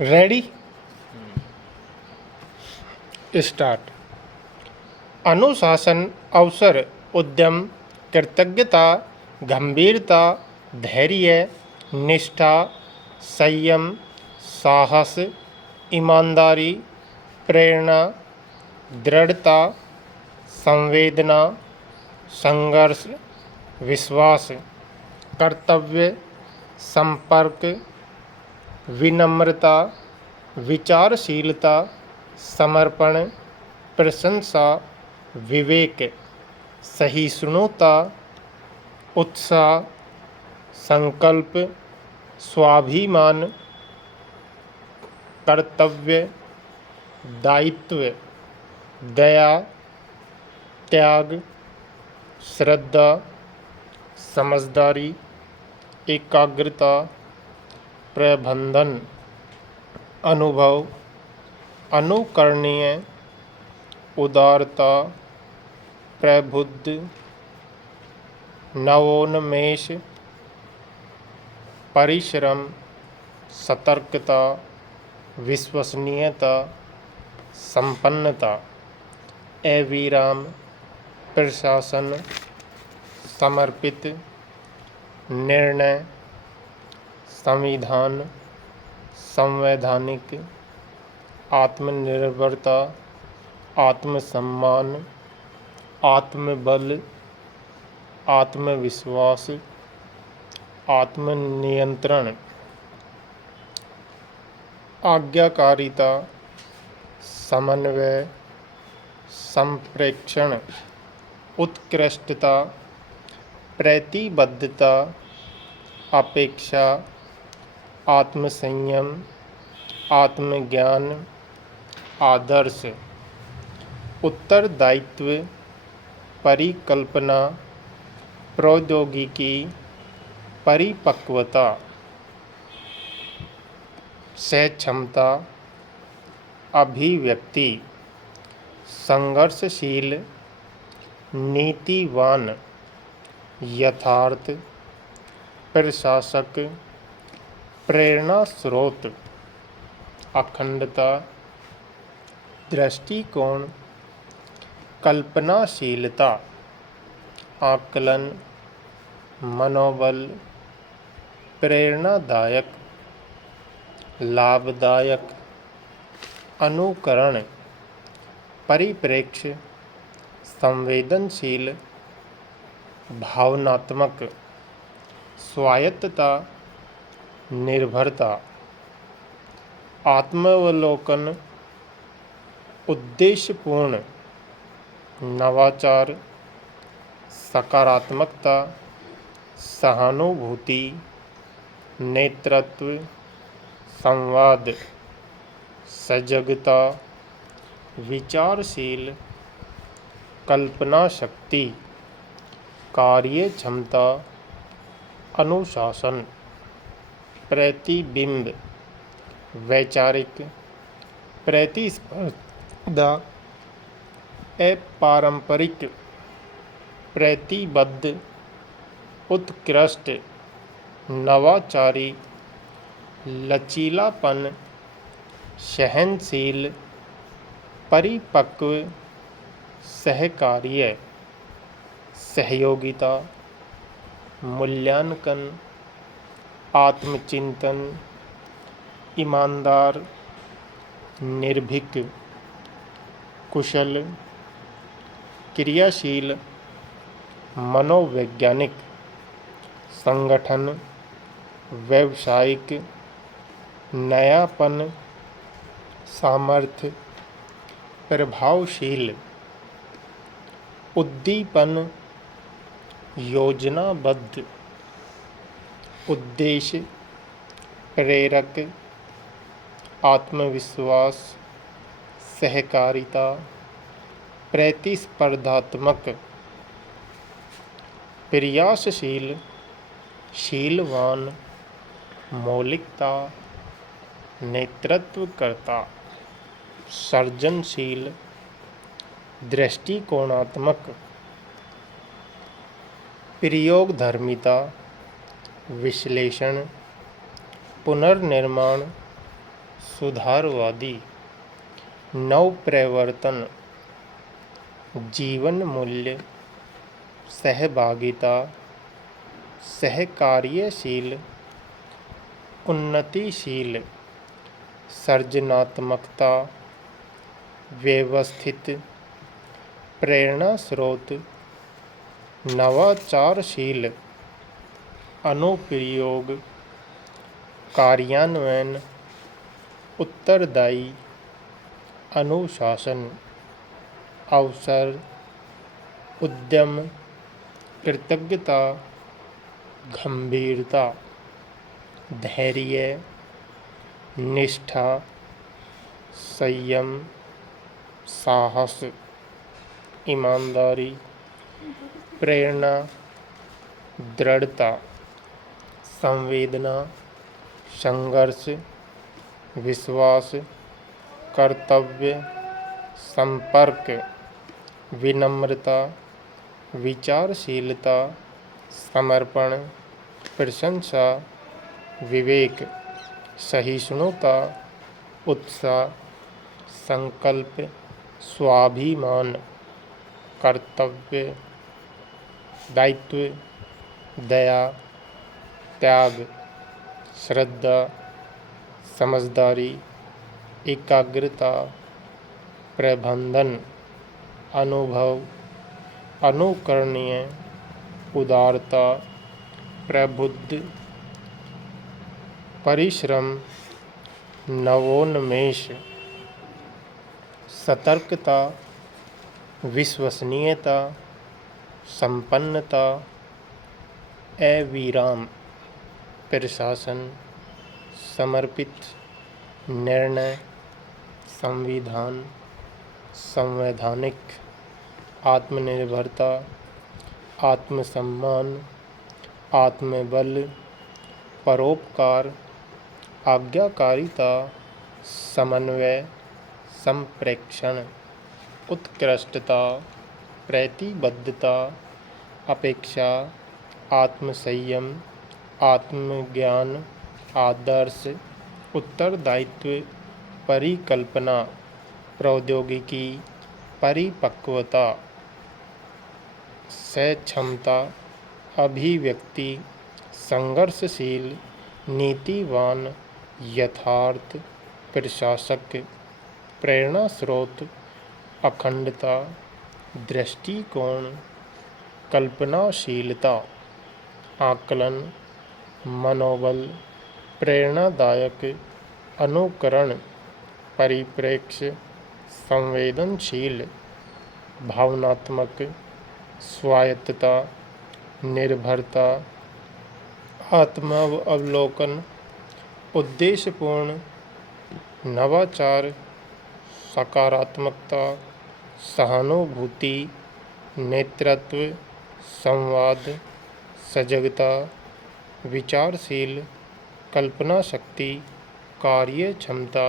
Ready start. अनुशासन, अवसर, उद्यम, कृतज्ञता, गंभीरता, धैर्य, निष्ठा, संयम, साहस, ईमानदारी, प्रेरणा, दृढ़ता, संवेदना, संघर्ष, विश्वास, कर्तव्य, संपर्क, विनम्रता, विचारशीलता, समर्पण, प्रशंसा, विवेक, सहिष्णुता, उत्साह, संकल्प, स्वाभिमान, कर्तव्य, दायित्व, दया, त्याग, श्रद्धा, समझदारी, एकाग्रता, प्रबंधन, अनुभव, अनुकरणीय, उदारता, प्रबुद्ध, नवोन्मेष, परिश्रम, सतर्कता, विश्वसनीयता, संपन्नता, अविराम, प्रशासन, समर्पित, निर्णय, संविधान, संवैधानिक, आत्मनिर्भरता, आत्मसम्मान, आत्मबल, आत्मविश्वास, आत्मनियंत्रण, आज्ञाकारिता, समन्वय, संप्रेक्षण, उत्कृष्टता, प्रतिबद्धता, अपेक्षा, आत्मसंयम, आत्मज्ञान, आदर्श, उत्तरदायित्व, परिकल्पना, प्रौद्योगिकी, परिपक्वता, सक्षमता, अभिव्यक्ति, संघर्षशील, नीतिवान, यथार्थ, प्रशासक, प्रेरणा स्रोत, अखंडता, दृष्टिकोण, कल्पनाशीलता, आकलन, मनोबल, प्रेरणादायक, लाभदायक, अनुकरण, परिप्रेक्ष्य, संवेदनशील, भावनात्मक, स्वायत्तता, निर्भरता, आत्मावलोकन, उद्देश्यपूर्ण, नवाचार, सकारात्मकता, सहानुभूति, नेतृत्व, संवाद, सजगता, विचारशील, कल्पना शक्ति, कार्य क्षमता, अनुशासन, प्रतिबिंब, वैचारिक, प्रतिस्पर्धा, अपारंपरिक, प्रतिबद्ध, उत्कृष्ट, नवाचारी, लचीलापन, सहनशील, परिपक्व, सहकार्य, सहयोगिता, मूल्यांकन, आत्मचिंतन, ईमानदार, निर्भीक, कुशल, क्रियाशील, मनोवैज्ञानिक, संगठन, व्यावसायिक, नयापन, सामर्थ्य, प्रभावशील, उद्दीपन, योजनाबद्ध, उद्देश्य, प्रेरक, आत्मविश्वास, सहकारिता, प्रतिस्पर्धात्मक, प्रयासशील, शीलवान, मौलिकता, नेतृत्वकर्ता, सर्जनशील, दृष्टिकोणात्मक, प्रयोगधर्मिता, विश्लेषण, पुनर्निर्माण, सुधारवादी, नव प्रवर्तन, जीवन मूल्य, सहभागिता, सहकार्यशील, उन्नतिशील, सृजनात्मकता, व्यवस्थित, प्रेरणा स्रोत, नवाचारशील, अनुप्रयोग, कार्यान्वयन, उत्तरदायी, अनुशासन, अवसर, उद्यम, कृतज्ञता, गंभीरता, धैर्य, निष्ठा, संयम, साहस, ईमानदारी, प्रेरणा, दृढ़ता, संवेदना, संघर्ष, विश्वास, कर्तव्य, संपर्क, विनम्रता, विचारशीलता, समर्पण, प्रशंसा, विवेक, सहिष्णुता, उत्साह, संकल्प, स्वाभिमान, कर्तव्य, दायित्व, दया, त्याग, श्रद्धा, समझदारी, एकाग्रता, प्रबंधन, अनुभव, अनुकरणीय, उदारता, प्रबुद्ध, परिश्रम, नवोन्मेष, सतर्कता, विश्वसनीयता, संपन्नता, अविराम, प्रशासन, समर्पित, निर्णय, संविधान, संवैधानिक, आत्मनिर्भरता, आत्मसम्मान, आत्मबल, परोपकार, आज्ञाकारिता, समन्वय, संप्रेक्षण, उत्कृष्टता, प्रतिबद्धता, अपेक्षा, आत्मसंयम, आत्मज्ञान, आदर्श, उत्तरदायित्व, परिकल्पना, प्रौद्योगिकी, परिपक्वता, सक्षमता, अभिव्यक्ति, संघर्षशील, नीतिवान, यथार्थ, प्रशासक, प्रेरणा स्रोत, अखंडता, दृष्टिकोण, कल्पनाशीलता, आकलन, मनोबल, प्रेरणादायक, अनुकरण, परिप्रेक्ष्य, संवेदनशील, भावनात्मक, स्वायत्तता, निर्भरता, आत्मावलोकन, उद्देश्यपूर्ण, नवाचार, सकारात्मकता, सहानुभूति, नेतृत्व, संवाद, सजगता, विचारशील, कल्पना शक्ति, कार्य क्षमता,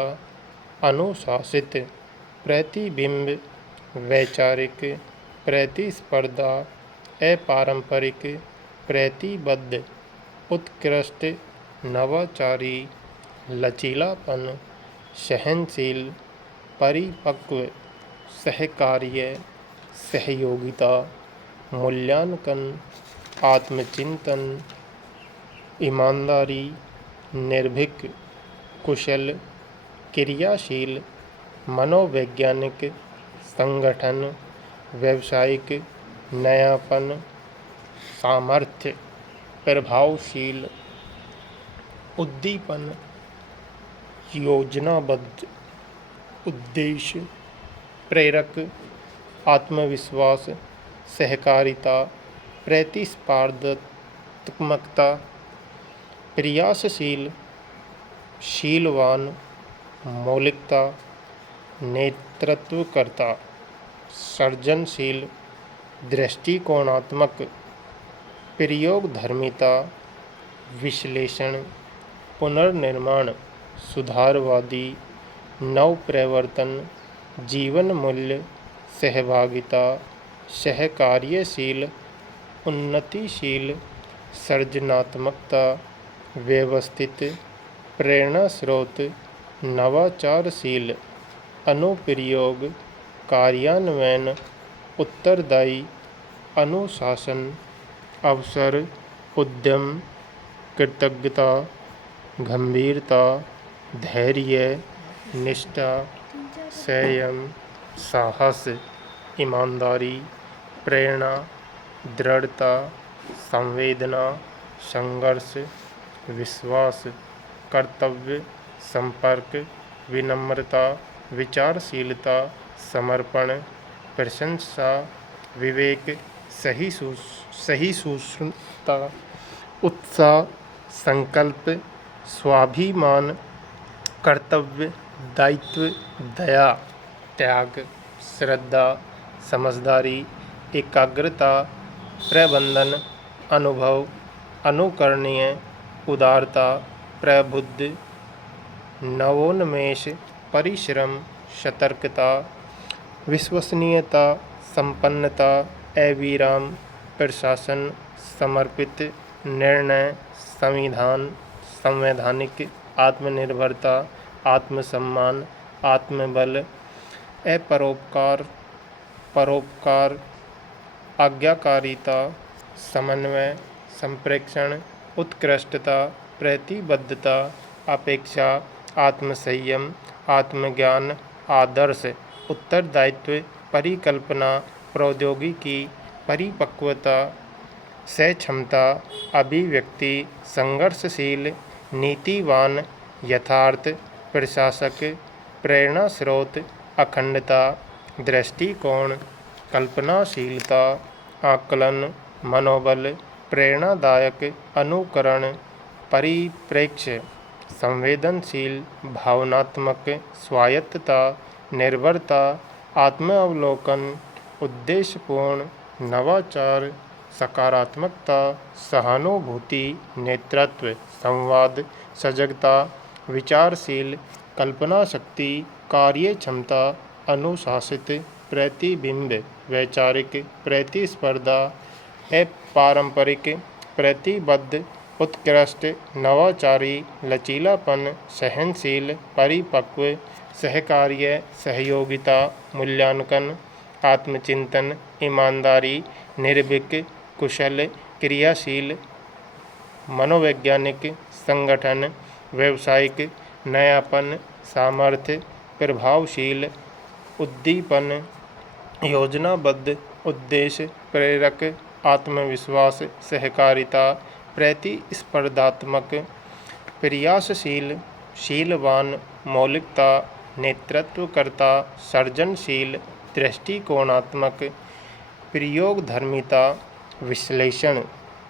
अनुशासित, प्रतिबिंब, वैचारिक, प्रतिस्पर्धा, अपारंपरिक, प्रतिबद्ध, उत्कृष्ट, नवाचारी, लचीलापन, सहनशील, परिपक्व, सहकार्य, सहयोगिता, मूल्यांकन, आत्मचिंतन, ईमानदारी, निर्भीक, कुशल, क्रियाशील, मनोवैज्ञानिक, संगठन, व्यावसायिक, नयापन, सामर्थ्य, प्रभावशील, उद्दीपन, योजनाबद्ध, उद्देश्य, प्रेरक, आत्मविश्वास, सहकारिता, प्रतिस्पर्धात्मकता, प्रयासशील, शीलवान, मौलिकता, नेतृत्वकर्ता, सृजनशील, दृष्टिकोणात्मक, प्रयोगधर्मिता, विश्लेषण, पुनर्निर्माण, सुधारवादी, नवप्रवर्तन, जीवन मूल्य, सहभागिता, सहकार्यशील, उन्नतिशील, सृजनात्मकता, व्यवस्थित, प्रेरणा स्रोत, नवाचारशील अनुप्रयोग कार्यान्वयन उत्तरदायी अनुशासन अवसर उद्यम कृतज्ञता गंभीरता धैर्य निष्ठा संयम साहस ईमानदारी प्रेरणा दृढ़ता संवेदना संघर्ष विश्वास कर्तव्य संपर्क विनम्रता विचारशीलता समर्पण प्रशंसा विवेक सहिष्णुता उत्साह संकल्प स्वाभिमान कर्तव्य दायित्व दया त्याग श्रद्धा समझदारी एकाग्रता प्रबंधन अनुभव अनुकरणीय उदारता प्रबुद्ध नवोन्मेष परिश्रम सतर्कता विश्वसनीयता संपन्नता अविराम प्रशासन समर्पित निर्णय संविधान संवैधानिक आत्मनिर्भरता आत्मसम्मान आत्मबल अपरोपकार परोपकार आज्ञाकारिता समन्वय संप्रेक्षण उत्कृष्टता प्रतिबद्धता अपेक्षा आत्मसंयम आत्मज्ञान आदर्श उत्तरदायित्व परिकल्पना प्रौद्योगिकी परिपक्वता सक्षमता अभिव्यक्ति संघर्षशील नीतिवान यथार्थ प्रशासक प्रेरणा स्रोत अखंडता दृष्टिकोण कल्पनाशीलता आकलन मनोबल प्रेरणादायक अनुकरण परिप्रेक्ष्य संवेदनशील भावनात्मक स्वायत्तता निर्भरता आत्मावलोकन उद्देश्यपूर्ण नवाचार सकारात्मकता सहानुभूति नेतृत्व संवाद सजगता विचारशील कल्पना शक्ति कार्य क्षमता अनुशासित प्रतिबिंब वैचारिक प्रतिस्पर्धा अपारंपरिक प्रतिबद्ध उत्कृष्ट नवाचारी लचीलापन सहनशील परिपक्व सहकार्य सहयोगिता मूल्यांकन आत्मचिंतन ईमानदारी निर्भीक कुशल क्रियाशील मनोवैज्ञानिक संगठन व्यावसायिक नयापन सामर्थ्य प्रभावशील उद्दीपन योजनाबद्ध उद्देश्य प्रेरक आत्मविश्वास सहकारिता प्रतिस्पर्धात्मक प्रयासशील शीलवान मौलिकता नेतृत्वकर्ता सर्जनशील दृष्टिकोणात्मक प्रयोगधर्मिता विश्लेषण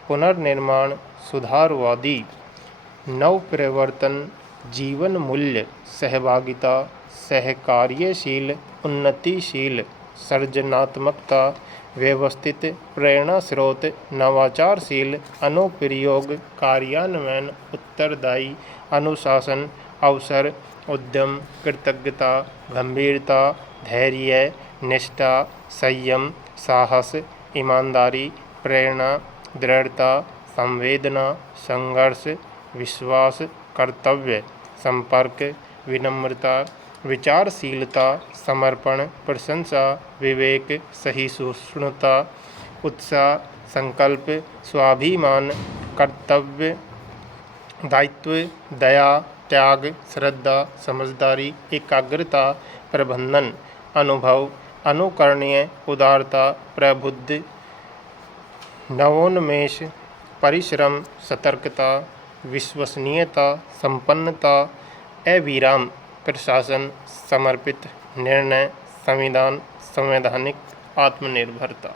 पुनर्निर्माण सुधारवादी नवप्रवर्तन जीवन मूल्य सहभागिता सहकार्यशील उन्नतिशील सृजनात्मकता व्यवस्थित प्रेरणा स्रोत नवाचारशील अनुप्रयोग कार्यान्वयन उत्तरदायी अनुशासन अवसर उद्यम कृतज्ञता गंभीरता धैर्य निष्ठा संयम साहस ईमानदारी प्रेरणा दृढ़ता संवेदना संघर्ष विश्वास कर्तव्य संपर्क विनम्रता विचारशीलता समर्पण प्रशंसा विवेक सहिष्णुता उत्साह संकल्प स्वाभिमान कर्तव्य दायित्व दया त्याग श्रद्धा समझदारी एकाग्रता प्रबंधन अनुभव अनुकरणीय उदारता प्रबुद्ध नवोन्मेष परिश्रम सतर्कता विश्वसनीयता संपन्नता अविराम प्रशासन समर्पित निर्णय संविधान संवैधानिक आत्मनिर्भरता।